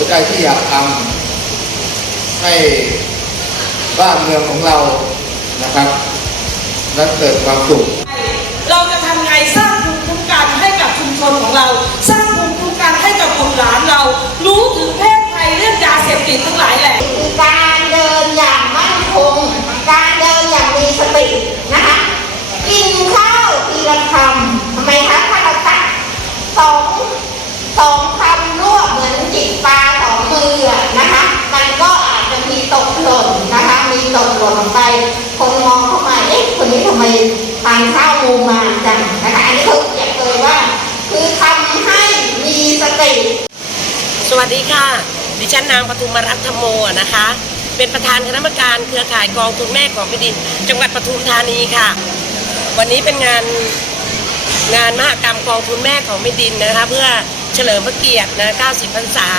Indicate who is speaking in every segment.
Speaker 1: หัวใจที่อยากทำให้บ้านเมืองของเรานะครับนั้นเกิดความสุข
Speaker 2: เราจะทำไงสร้างภูมิคุ้มกันให้กับชุมชนของเรา สร้างภูมิคุ้มกันให้กับบุตรหลานเรา รู้ถึงเพศภัยเรื่องยาเสพติดทั้งหลายแหละ
Speaker 3: คือการเดินอย่างมั่นคง การเดินอย่างมีสตินะคะกินข้าวทีละคำทำไมคะถ้าเราตักสองสองคำรวบเหมือนจิกปลาสองมืออะนะคะ มันก็อาจจะมีตกหล่นนะคะ มีตกหล่นลงไป คนมองเข้ามา เอ๊ะ คนนี้ทำไมทานข้ามูมมาจังนะคะอันนี้เขาอยากเลยว่า คือทำให้มีสติ
Speaker 4: สวัสดีค่ะ ดิฉันนางปทุมรัตธโมนะคะ เป็นประธานคณะกรรมการเครือข่ายกองทุนแม่ของแผ่นดิน จังหวัดปทุมธานีค่ะ วันนี้เป็นงานงานมหกรรมกองทุนแม่ของแผ่นดินนะคะ เพื่อเฉลิมพระเกียรตินะ 90 พรรษา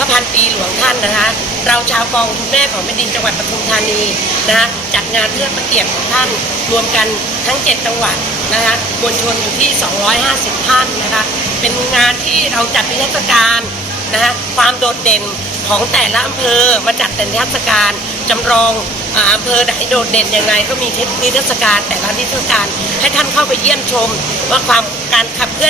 Speaker 4: ระพันปีหลวงท่านนะคะ เราชาวกองทุนแม่ของแผ่นดินจังหวัดปทุมธานีนะคะจัดงานเพื่อพระเกียรติของท่านรวมกันทั้ง 7 จังหวัดนะคะมวลชนอยู่ที่ 250 ท่านนะคะเป็นงานที่เราจัดนิทรรศการนะคะความโดดเด่นของแต่ละอำเภอมาจัดแต่นิทรรศการจำลองอำเภอไหนโดดเด่นยังไงก็มีนิทรรศการแต่ละนิทรรศการให้ท่านเข้าไปเยี่ยมชม ว่าความการขับเคลื่อน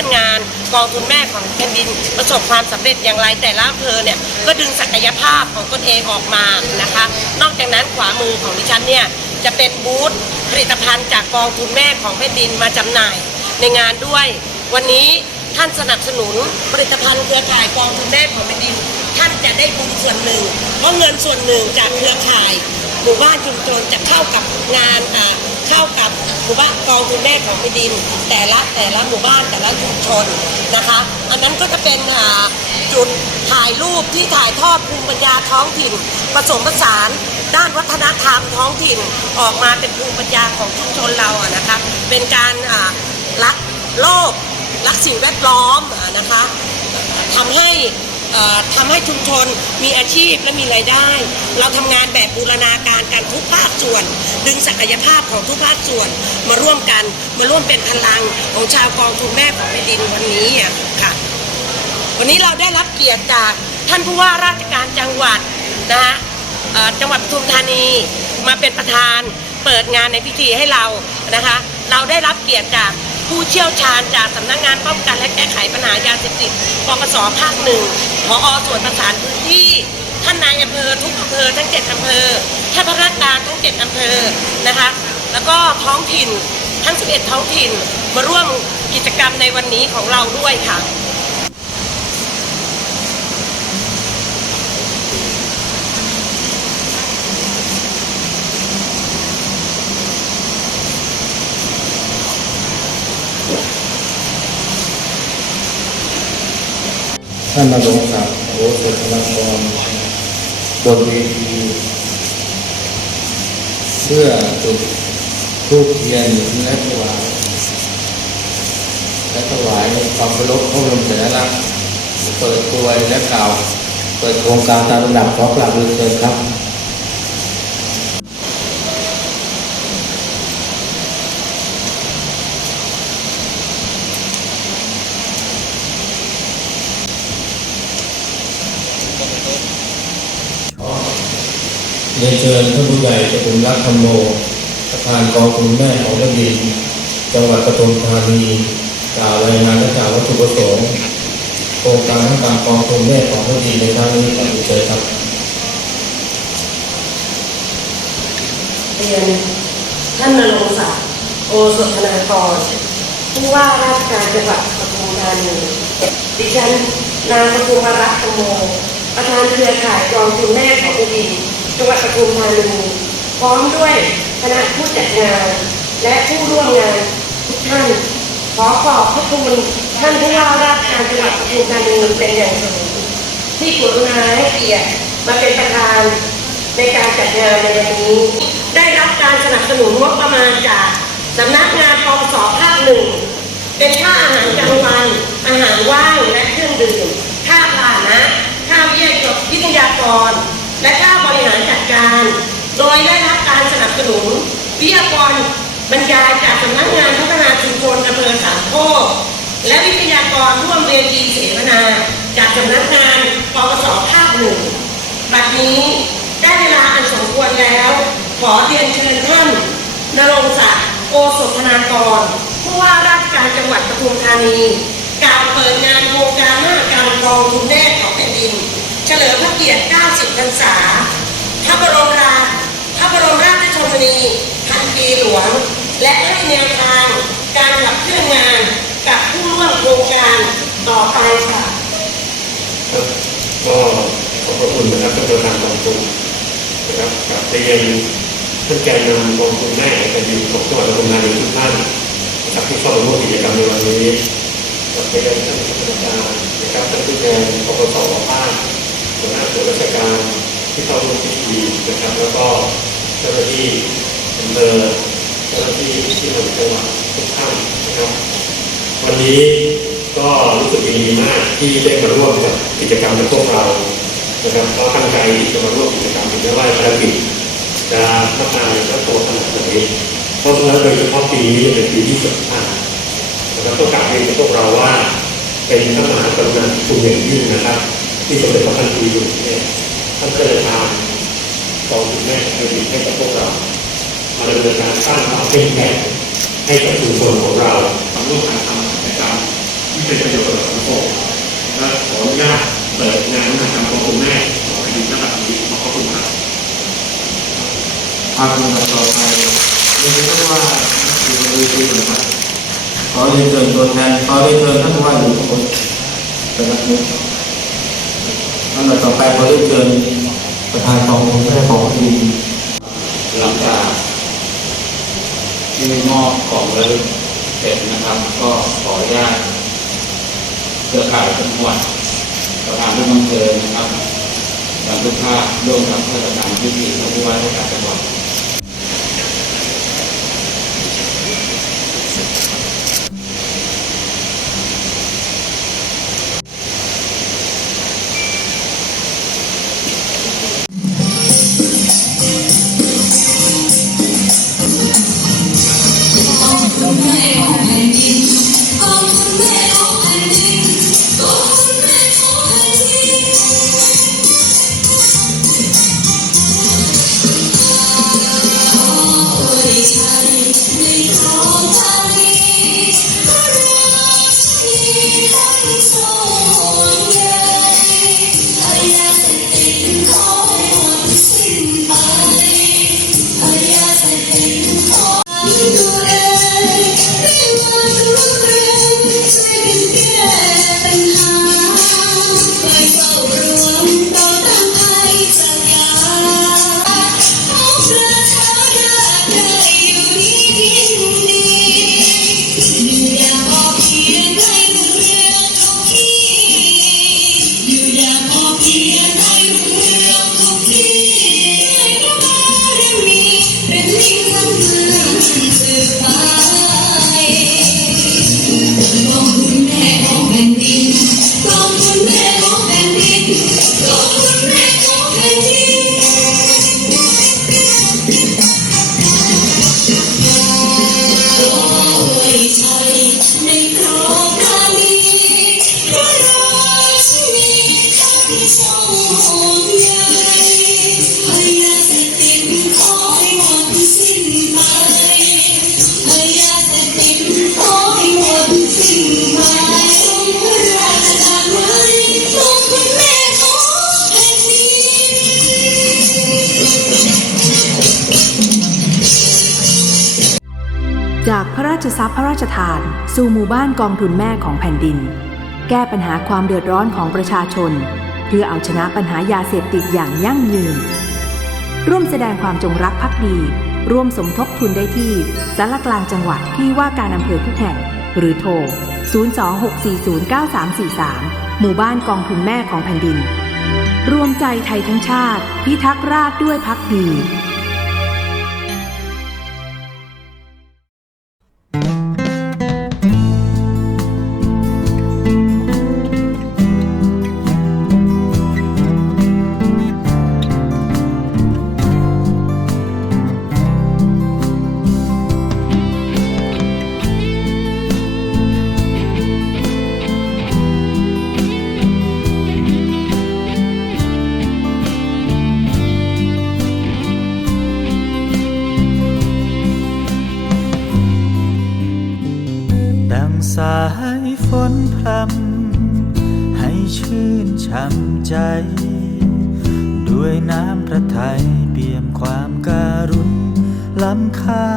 Speaker 4: กองทุนแม่ของแผ่นดินประสบความสำเร็จอย่างไรแต่ละอำเภอเนี่ยก็ดึงศักยภาพของตนเองออกมานะคะ นอกจากนั้นขวามือของดิฉันเนี่ยจะเป็นบูธผลิตภัณฑ์จากกองทุนแม่ของแผ่นดินมาจำหน่ายในงานด้วย วันนี้ท่านสนับสนุนผลิตภัณฑ์เครือข่ายกองทุนแม่ของแผ่นดิน ท่านจะได้บุญส่วนหนึ่ง เพราะเงินส่วนหนึ่งจากเครือข่ายหมู่บ้านชุมชนจะเข้ากับงานอ่า เข้ากับหมู่บ้านกองทุนแม่ของแผ่นดิน แต่ละแต่ละหมู่บ้านแต่ละชุมชนนะคะ อันนั้นก็จะเป็นจุดถ่ายรูปที่ถ่ายทอดภูมิปัญญาท้องถิ่น ผสมผสานด้านวัฒนธรรมท้องถิ่นออกมาเป็นภูมิปัญญาของชุมชนเราอะนะคะ เป็นการรักโลกรักสิ่งแวดล้อมอ่านะคะทำให้ ทำให้ชุมชนมีอาชีพและมีรายได้ เราทำงานแบบบูรณาการกันทุกภาคส่วน ดึงศักยภาพของทุกภาคส่วน มาร่วมกันมาร่วมเป็นพลังของชาวกองทุนแม่ของแผ่นดินวันนี้ค่ะ วันนี้เราได้รับเกียรติจากท่านผู้ว่าราชการจังหวัดนะฮะจังหวัดปทุมธานีมาเป็นประธานเปิดงานในพิธีให้เรานะคะ เราได้รับเกียรติจาก ผู้เชี่ยวชาญจากสำนักงานป้องกันและแก้ไขปัญหายาเสพติดปปสภาคหนึ่งพอส่วนประสานพื้นที่ท่านนายอำเภอทุกอำเภอทั้งเจ็ดอำเภอท่านพนักงานทั้งเจ็ดอำเภอนะคะ แล้วก็ท้องถิ่นทั้ง 11 ท้องถิ่นมาร่วมกิจกรรมในวันนี้ของเราด้วยค่ะา
Speaker 1: นมาลงศักดิ์โอสถนกรบนเวทีเพื่อจุดทูบเทียนและถวายและถวายความเคารพพระบรมสัญลักษณ์เปิดตัวและกล่าว เปิดโครงการตามลำดับขอกราบเรียนเชิญครับ
Speaker 5: รียนเชิญท่านผู้ใหญ่ปทุมรักธรรมโมประธานกองทุนแม่ของแผ่นดินจังหวัดปทุมธานีกล่าวรายงานและกล่าววัตถุประสงค์โครงการทั้งการกองทุนแม่ของแผ่นดินในครั้งนี้กับเชิญครับ
Speaker 4: เรียนท่านนรงศักดิ์โอสถนากรผู้ว่าราชการจังหวัดปทุมธานีดิฉันนางปทุมรัตน์ธรรมโมประธานเครือข่ายกองทุนแม่ของอุดี จังหวัดปทุมธานีพร้อมด้วยคณะผู้จัดงาน และผู้ร่วมงานทุกท่าน ขอขอบพระคุณท่านผู้ว่าราชการจังหวัดปทุมธานีเป็นอย่างสูงที่กรุณาให้เกียรติมาเป็นประธานในการจัดงานในวันนี้ ได้รับการสนับสนุนงบประมาณจากสำนักงานปปสภาคหนึ่งเป็นค่าอาหารกลางวันอาหารว่างและเครื่องดื่มค่าผ่าหนะค่าวิทยาวิทยากร และค่าบริหารจัดการ โดยได้รับการสนับสนุนวิทยากรบรรยายจากสำนักงานพัฒนาชุมชนอำเภอสามโคกและวิทยากรร่วมเวทีเสวนา จากสำนักงานปปสภาคหนึ่งแบบนี้ได้เวลาอันสมควรแล้ว ขอเรียนเชิญท่านนรงศักดิ์โอสถธนากรผู้ว่าราชการจังหวัดปทุมธานีกล่าวเปิดงานโครงการหน้าการกองทุนแม่ของแผ่นดิน เฉลิมพระเกียรติ 90 พรรษา พระบรมราชพระบรมราชชนนีพันปีหลวง และให้แนวทางการขับเคลื่อนงานกับผู้ร่วมโครงการต่ อไปค่ะ
Speaker 6: ครับก็ขอบพระคุณนะครับท่านประธานกองทุนนะครับกับเรียนท่านแกนนำกองทุนแม่แผ่นดินของจังหวัดปทุมธานทุกท่านนะครับที่เข้าร่วมกิจกรรมในวันนี้กับเรียนท่านผู้จัดการนะครับท่านผู้แทนปปสภาคหัวหน้าส่วนราชการที่เข้าร่วมพิธีนะครับ แล้วก็เจ้าหน้าที่อำเภอเจ้าหน้าที่ที่หน่วยจังหวัดทุกท่านนะครับ วันนี้ ก็รู้สึกดีมากที่ได้มาร่วมกับกิจกรรมกับพวกเรานะครับก็ตั้งใจที่จะมาร่วมกิจกรรมถึงแม้ว่าภารกิจจะมากมายและโตขนาดไหนเพราะฉะนั้นโดยเฉพาะปีนี้เป็นปีที่สำคัญนะครับต้องกลับเรียนกับพวกเราว่า เป็นพระมหากรุณาธิคุณอย่างยิ่งนะครับ ที่สมเด็จพระพันปีอยู่เนี่ยท่านก็จะทานกองทุนแม่แผ่นดินให้กับพวกเรา มาดำเนินการสร้างความเข้มแข็งให้กับชุมชนของเรา
Speaker 7: มาร่วมกันทำกิจกรรม เป็นประโยชน์ต่อสังคมและขออนุญาตเปิดงานงานของคุณแม่ของแผ่นดินระดับนี้ขอบคุณครับ
Speaker 5: ภาคลำดับต่อไปเรียนรู้ว่าอยู่ในเวทีต่างๆขอเรียนเชิญตัวแทนขอเรียนเชิญท่านว่าอยู่ทุกคนเป็นรับนี้ลำดับต่อไปขอเรียนเชิญประธานกองทุนแม่ของทีม
Speaker 8: หลังจากที่มอบของระลึกเสร็จนะครับ ก็ขออนุญาต เครือข่ายจังหวัดประธานทุกอำเภอนะครับการทุกภาคร่วมกับข้าราชการที่ดีท่านผู้ว่าราชการจังหวัด Thank you.
Speaker 9: จากพระราชทรัพย์พระราชทาน สู่หมู่บ้านกองทุนแม่ของแผ่นดิน แก้ปัญหาความเดือดร้อนของประชาชน เพื่อเอาชนะปัญหายาเสพติดอย่างยั่งยืน ร่วมแสดงความจงรักภักดี ร่วมสมทบทุนได้ที่สารกลางจังหวัดที่ว่าการอำเภอทุกแห่ง หรือโทร 026409343 หมู่บ้านกองทุนแม่ของแผ่นดิน รวมใจไทยทั้งชาติพิทักษ์ราษฎร์ด้วยพักดี
Speaker 10: สายฝนพรำให้ชื่นช่ำใจ ด้วยน้ำพระทัยเปี่ยมความการุณล้ำค่า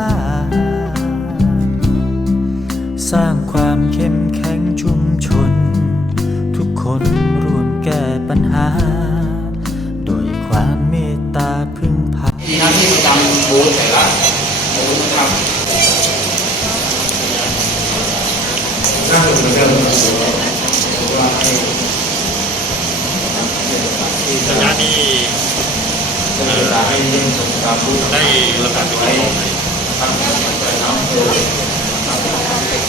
Speaker 10: สร้างความเข้มแข็งชุมชน ทุกคนร่วมแก้ปัญหา โดยความเมตตาพึ่งพา
Speaker 8: มีหน้าที่ประจำบูธแต่ละบูธนะครับ
Speaker 6: น่าเหมือนเดิมว่าให้
Speaker 7: คณะที่
Speaker 8: เป็นเวลาให้เล่นตามบูธ
Speaker 7: ได้ระดับไว้
Speaker 8: นะครับ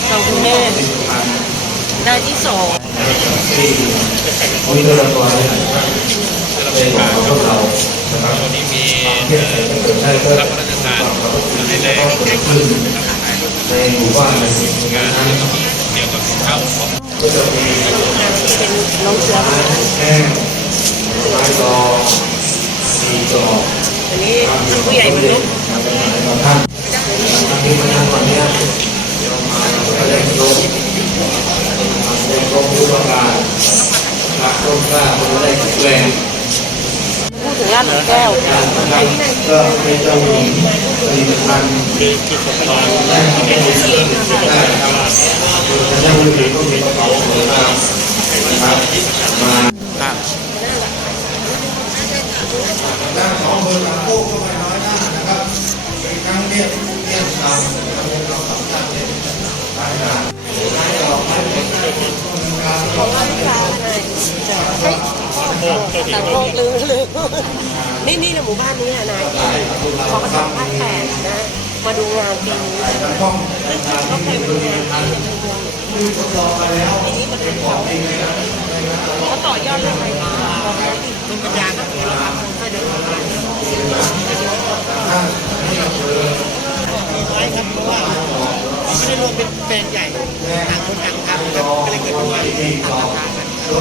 Speaker 8: เรา
Speaker 4: คุณแม่ได้ที่สอง
Speaker 5: ที่วิทยากรเนี่ยเป็นของพวกเรานะครับ
Speaker 7: วันนี้มี
Speaker 5: เพื่อให้เกิดได้
Speaker 7: รับราชการให้แรง
Speaker 5: ขึ้นในหมู่บ้านในงนั้น
Speaker 7: เกี่ยวกับข้าวของ
Speaker 5: ก็จะมี
Speaker 4: เป็นน้องเสือมา
Speaker 5: แห้งไม้ดอกสีดอก
Speaker 4: อันนี้ผู้ใหญ่บรรลุ
Speaker 5: บางท่านบางทีมานั่งวันเนี้ยเรามาก็ได้ยกได้ยกผู้ประกาศรักต้นกล้าคนได้แข็งแรง
Speaker 4: ถึงร้านหมูแก้ว
Speaker 5: นะครับก็เป็นเจ้าหญิงผลิตภัณฑ์
Speaker 7: มีจุดสำคัญ
Speaker 5: ได้ทำให้ได้ครับจ้าหญิงก็มีกระเป๋าสวยงามนะครับมา
Speaker 1: ด้านของเบอร์สามโค้งก็ไม่น้อยหน้านะครับเป็นครั้งเรียกเรียกตามเราสำคัญเป็นรายการให้ออกให้เป็นการขอ
Speaker 4: ต่า โลกลืมลืมนี่นี่นหมู่บ้านนี้อะนายขอกระทำภาคแปดนะมาดูงานปีนี้ก็เคยดูงานปีนี้ปีนี้มันเป็นเขาเขาต่อยอดเรื่องอะไรบ้าเป็นปัญญาก็คือเราทำให้เดินทาไว้ครับเพราะว่าไม่ได้รวมเป็นแบรนใหญ่ต่างคนต่างทำครับก็เลยเกิดปัญหาต่างราคากัน ก็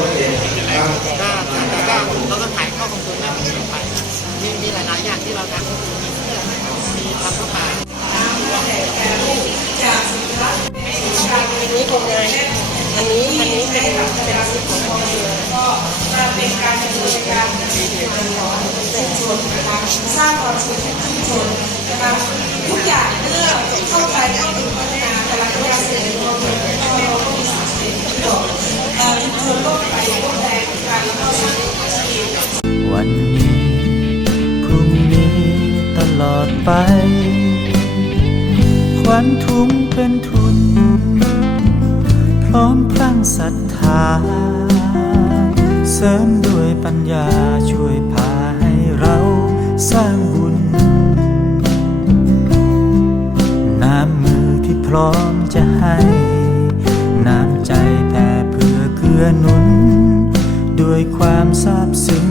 Speaker 4: ก็เราก็ขายข้าวของตัวนั้นไปมีมีหลายๆอย่างที่เราทำก็คือมีเสื้อมีทำข้าวปลาอันนี้เป็นไงอันนี้อันนี้เป็นเป็นซิปของพ่อเรือ
Speaker 2: ก็มาเป็นการดำเนินการของชุมชนนะคะสร้างความสุขให้ชุมชนนะคะทุกอย่างเมื่อเข้าไปในจุดพัฒนา วัน
Speaker 10: นี้ พรุ่งนี้ตลอดไป ควันทุ้มเป็นทุน พร้อมพลังศรัทธา เสริมด้วยปัญญาช่วยพาให้เราสร้างบุญ น้ำมือที่พร้อมจะให้ น้ำใจแผ่เพื่อเกื้อหนุน ด้วยความซาบซึ้ง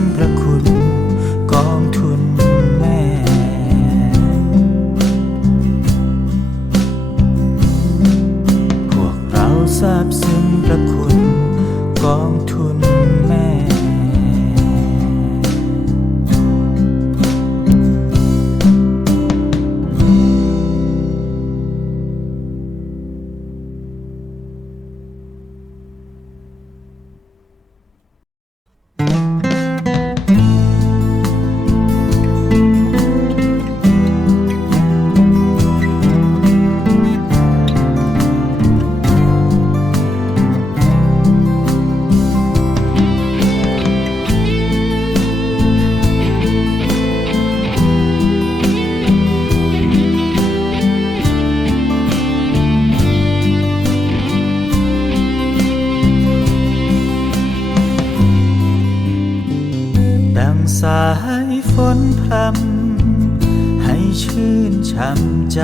Speaker 10: สายฝนพรำให้ชื่นช่ำใจ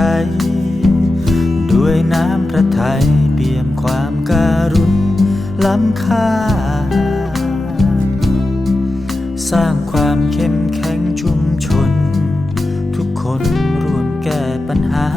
Speaker 10: ด้วยน้ำพระทัยเปี่ยมความการุณล้ำค่า สร้างความเข้มแข็งชุมชน ทุกคนร่วมแก้ปัญหา